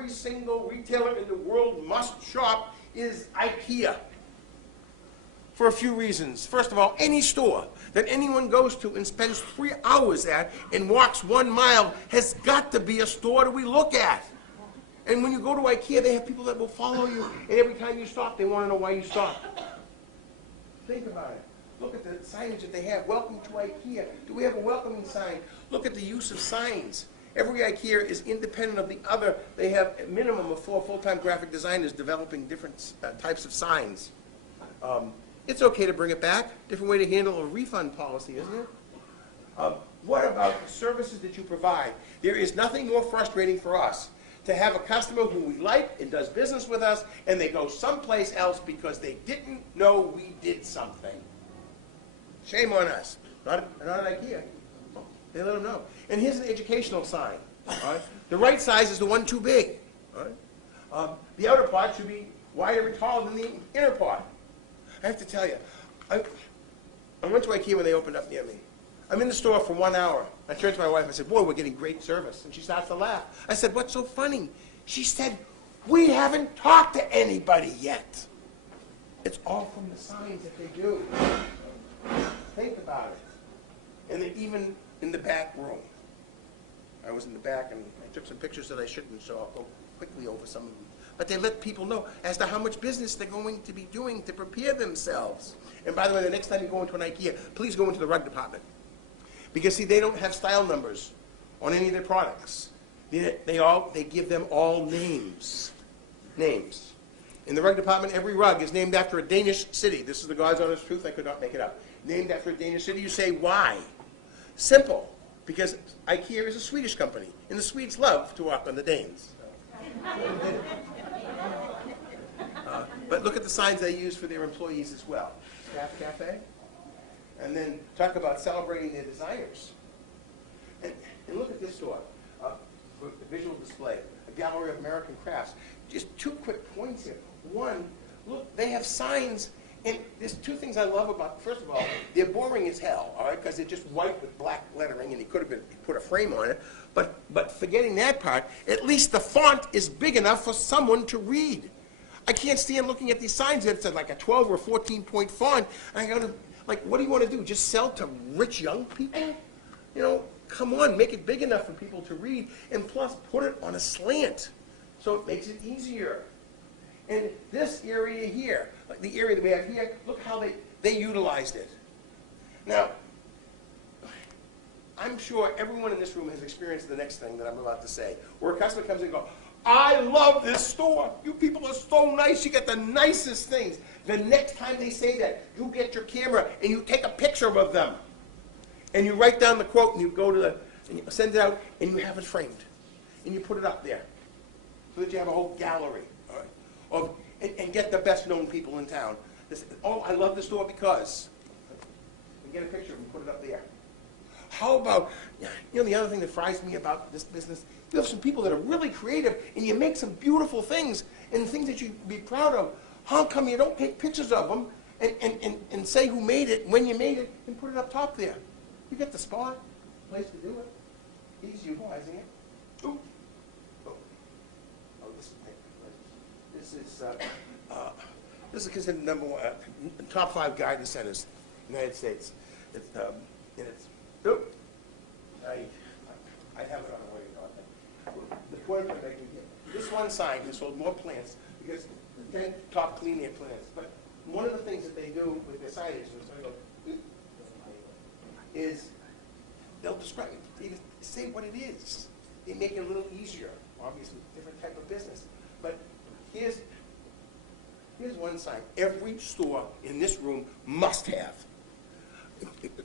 every single retailer in the world must shop is IKEA. For a few reasons. First of all, any store that anyone goes to and spends 3 hours at and walks 1 mile has got to be a store that we look at. And when you go to IKEA, they have people that will follow you, and every time you stop, they want to know why you stopped. Think about it. Look at the signage that they have. Welcome to IKEA. Do we have a welcoming sign? Look at the use of signs. Every IKEA is independent of the other. They have a minimum of 4 full-time graphic designers developing different types of signs. It's okay to bring it back. Different way to handle a refund policy, isn't it? What about the services that you provide? There is nothing more frustrating for us to have a customer who we like and does business with us, and they go someplace else because they didn't know we did something. Shame on us. Not at IKEA. They let them know. And here's an educational sign. All right? The right size is the one too big. All right? The outer part should be wider and taller than the inner part. I have to tell you, I went to IKEA when they opened up near me. I'm in the store for 1 hour. I turned to my wife and I said, boy, we're getting great service. And she starts to laugh. I said, what's so funny? She said, we haven't talked to anybody yet. It's all from the signs that they do. Think about it. And then even in the back room. I was in the back and I took some pictures that I shouldn't, so I'll go quickly over some of them. But they let people know as to how much business they're going to be doing to prepare themselves. And by the way, the next time you go into an IKEA, please go into the rug department. Because see, they don't have style numbers on any of their products. They give them all names. Names. In the rug department, every rug is named after a Danish city. This is the God's honest truth, I could not make it up. Named after a Danish city, you say, why? Simple. Because IKEA is a Swedish company, and the Swedes love to walk on the Danes. But look at the signs they use for their employees as well. Staff Cafe. And then talk about celebrating their designers. And look at this store. For visual display. A gallery of American crafts. Just 2 quick points here. One, look, they have signs. And there's 2 things I love about, first of all, they're boring as hell, all right, because they're just white with black lettering, and he could have put a frame on it. But forgetting that part, at least the font is big enough for someone to read. I can't stand looking at these signs that it's like a 12 or 14-point font. And I go to, like, what do you want to do? Just sell to rich young people? You know, come on, make it big enough for people to read, and plus put it on a slant so it makes it easier. And this area here, like the area that we have here, look how they utilized it. Now, I'm sure everyone in this room has experienced the next thing that I'm about to say, where a customer comes in and goes, I love this store. You people are so nice. You get the nicest things. The next time they say that, you get your camera and you take a picture of them. And you write down the quote and you go to and you send it out and you have it framed. And you put it up there so that you have a whole gallery. All right, and get the best known people in town. Oh, I love the store because. And get a picture and put it up there. How about, you know, the other thing that fries me about this business, you have some people that are really creative and you make some beautiful things and things that you'd be proud of. How come you don't take pictures of them and say who made it, when you made it, and put it up top there? You get the spot, place to do it. He's utilizing it. Ooh. Oh, this is considered number 1, top 5 guidance centers in the United States. It's, oop, I have it on the way. The point I'm making here, this one sign has sold more plants because the 10 top clean air plants. But one of the things that they do with their signage is they'll describe it. They say what it is. They make it a little easier. Obviously, different type of business. But here's one sign every store in this room must have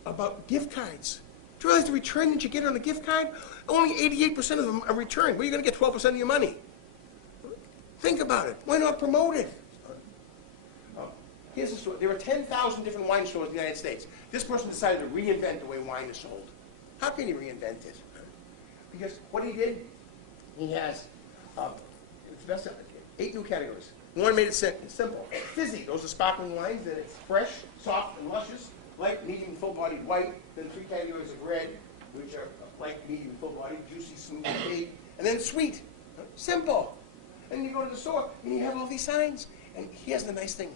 about gift cards. Do you realize the return that you get on a gift card? Only 88% of them are returned. Where are you going to get 12% of your money? Think about it. Why not promote it? Here's a store. There are 10,000 different wine stores in the United States. This person decided to reinvent the way wine is sold. How can he reinvent it? Because what he did, he has 8 new categories. One made it simple. Fizzy, those are sparkling wines, and it's fresh, soft, and luscious. Light, medium, full-bodied white. Then 3 categories of red, which are light, medium, full-bodied, juicy, smooth, and sweet. And then sweet. Simple. And you go to the store, and you have all these signs. And here's the nice thing,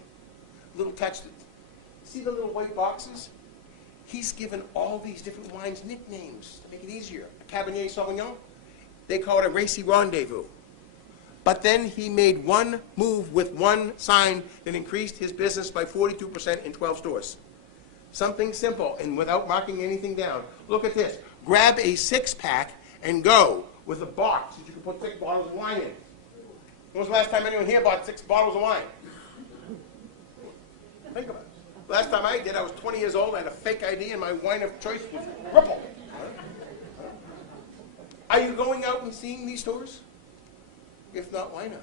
little touch. See the little white boxes? He's given all these different wines nicknames to make it easier. A Cabernet Sauvignon, they call it a racy rendezvous. But then he made one move with one sign that increased his business by 42% in 12 stores. Something simple and without marking anything down. Look at this. Grab a 6-pack and go with a box that you can put 6 bottles of wine in. When was the last time anyone here bought 6 bottles of wine? Think about it. Last time I did, I was 20 years old, I had a fake ID, and my wine of choice was Ripple. Are you going out and seeing these stores? If not, why not?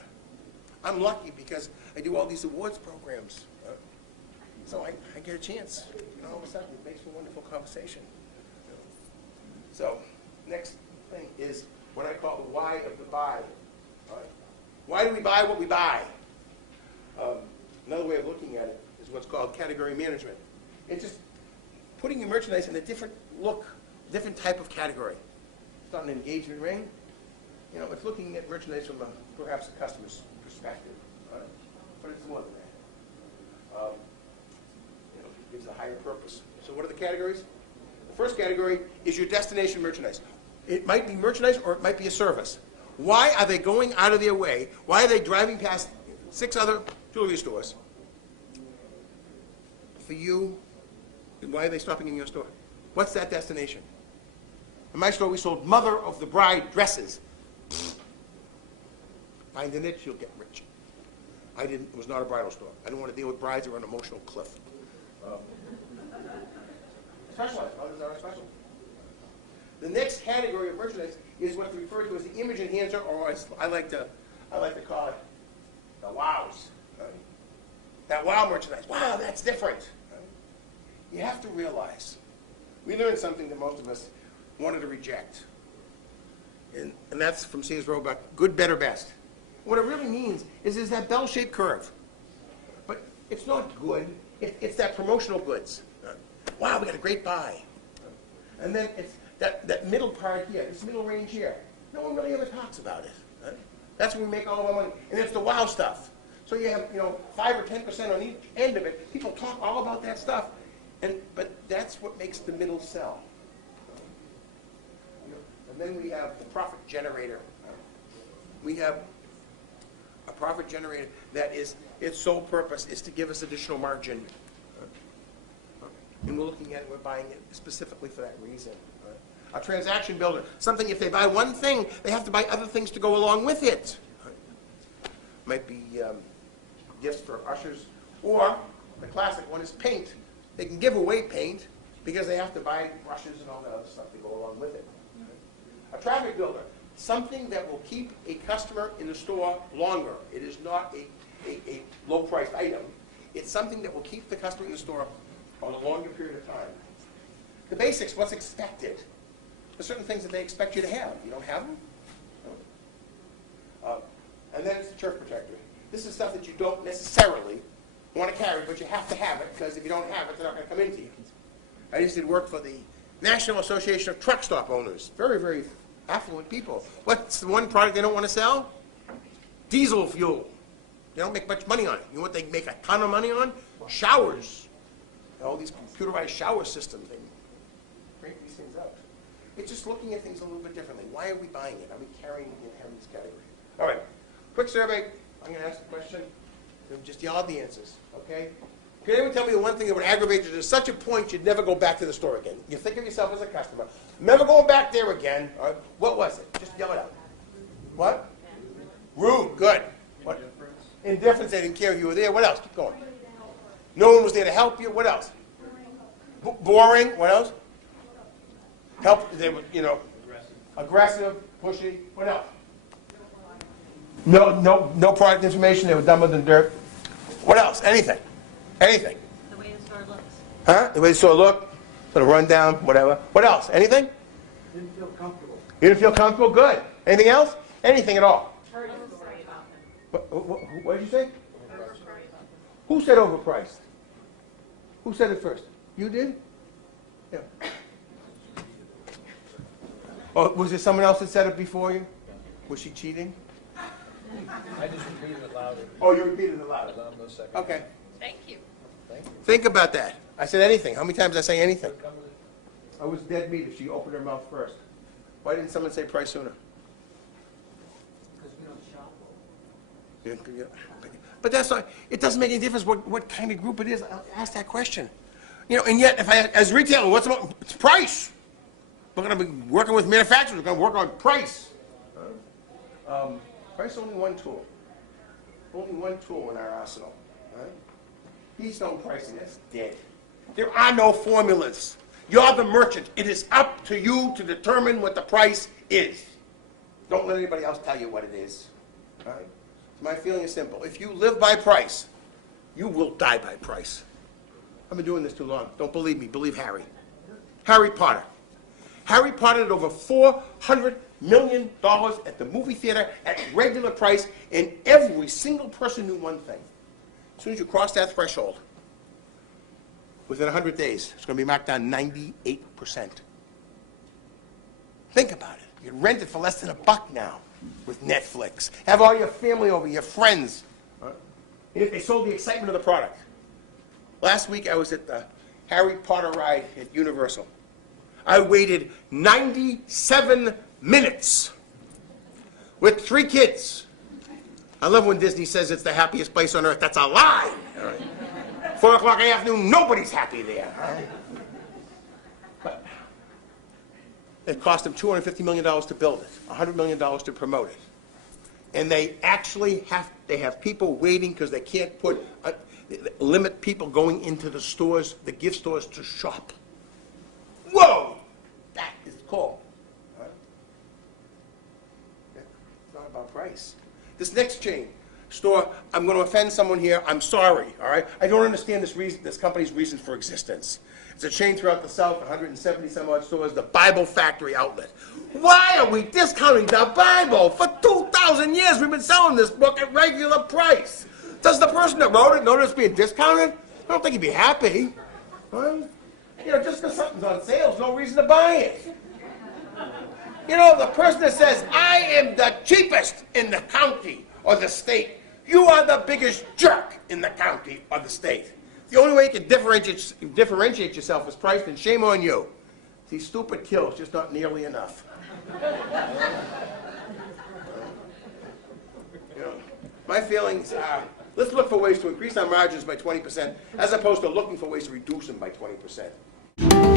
I'm lucky because I do all these awards programs. So I get a chance. And all of a sudden, it makes for a wonderful conversation. So, next thing is what I call the why of the buy. Why do we buy what we buy? Another way of looking at it is what's called category management. It's just putting your merchandise in a different look, different type of category. It's not an engagement ring. You know, it's looking at merchandise from perhaps a customer's perspective, but it's more than that. You know, it gives a higher purpose. So what are the categories? The first category is your destination merchandise. It might be merchandise or it might be a service. Why are they going out of their way? Why are they driving past 6 other jewelry stores for you? And why are they stopping in your store? What's that destination? In my store, we sold mother of the bride dresses. Find a niche, you'll get rich. It was not a bridal store. I didn't want to deal with brides who were on an emotional cliff. Specialized, others are special. The next category of merchandise is what's referred to as the image enhancer, or as I like to call it, the wows. That wow merchandise. Wow, that's different. You have to realize, we learned something that most of us wanted to reject. And that's from Sears Roebuck, good, better, best. What it really means is that bell-shaped curve. But it's not good. It's that promotional goods. Wow, we got a great buy. And then it's that middle part here, this middle range here. No one really ever talks about it. That's where we make all of our money. And it's the wow stuff. So you have 5 or 10% on each end of it. People talk all about that stuff. But that's what makes the middle sell. And then we have the profit generator. We have a profit generator that is, its sole purpose is to give us additional margin. And we're looking at it, we're buying it specifically for that reason. A transaction builder, something if they buy one thing, they have to buy other things to go along with it. Might be gifts for ushers, or the classic one is paint. They can give away paint because they have to buy brushes and all that other stuff to go along with it. A traffic builder, something that will keep a customer in the store longer. It is not a low-priced item. It's something that will keep the customer in the store on a longer period of time. The basics, what's expected. There's certain things that they expect you to have. You don't have them? No. And then it's the turf protector. This is stuff that you don't necessarily want to carry, but you have to have it, because if you don't have it, they're not going to come into you. I used to work for the National Association of Truck Stop Owners. Very, very affluent people. What's the one product they don't want to sell? Diesel fuel. They don't make much money on it. You know what they make a ton of money on? Showers. All these computerized shower systems. They break these things out. It's just looking at things a little bit differently. Why are we buying it? Are we carrying it in having this category? All right. Quick survey. I'm going to ask a question. Just yell out the answers. Okay? Can anyone tell me the one thing that would aggravate you to such a point you'd never go back to the store again? You think of yourself as a customer. Never going back there again. All right. What was it? Just yell it out. What? Rude. Good. What? Indifference. They didn't care if you were there. What else? Keep going. No one was there to help you. What else? Boring. What else? Help. They were, aggressive, pushy. What else? No product information. They were dumber than dirt. What else? Anything. Anything. The way the store looks. Huh? The way the store looked. Sort of run down. Whatever. What else? Anything? Didn't feel comfortable. You didn't feel comfortable? Good. Anything else? Anything at all? Heard a story about them. What did you say? Heard a story about them. Who said overpriced? Who said it first? You did? Yeah. Oh, was there someone else that said it before you? Was she cheating? I just repeated it louder. Oh, you repeated it loud. I'm no second. Okay. Thank you. Thank you. Think about that. I said anything. How many times did I say anything? Come with it. I was dead meat if she opened her mouth first. Why didn't someone say price sooner? Because we don't shop. But that's not, it doesn't make any difference what kind of group it is. I'll ask that question. You know, and yet, if I, as a retailer, what's about, it's price. We're going to be working with manufacturers. We're going to work on price. Price is only one tool. Only one tool in our arsenal. Right? Keystone pricing, that's dead. There are no formulas. You're the merchant. It is up to you to determine what the price is. Don't let anybody else tell you what it is. All right? My feeling is simple. If you live by price, you will die by price. I've been doing this too long. Don't believe me. Believe Harry. Harry Potter. Harry Potter at over $400 million at the movie theater at regular price, and every single person knew one thing. As soon as you cross that threshold, within 100 days, it's going to be marked down 98%. Think about it. You can rent it for less than $1 now with Netflix. Have all your family over, your friends. And if they sold the excitement of the product. Last week I was at the Harry Potter ride at Universal. I waited 97 minutes with 3 kids. I love when Disney says it's the happiest place on earth. That's a lie. All right. 4 o'clock in the afternoon, nobody's happy there. All right? But it cost them $250 million to build it, $100 million to promote it. And they actually have people waiting because they can't limit people going into the stores, the gift stores, to shop. Whoa! That is cool. Huh? Yeah, it's not about price. This next chain store, I'm going to offend someone here. I'm sorry, all right? I don't understand this company's reason for existence. It's a chain throughout the South, 170 some odd stores, the Bible Factory outlet. Why are we discounting the Bible? For 2,000 years we've been selling this book at regular price. Does the person that wrote it notice being discounted? I don't think he'd be happy. Well, you know, just because something's on sale is no reason to buy it. You know, the person that says, I am the cheapest in the county or the state, you are the biggest jerk in the county or the state. The only way you can differentiate yourself is price, and shame on you. These stupid kills, just not nearly enough. You know, my feelings are, let's look for ways to increase our margins by 20% as opposed to looking for ways to reduce them by 20%.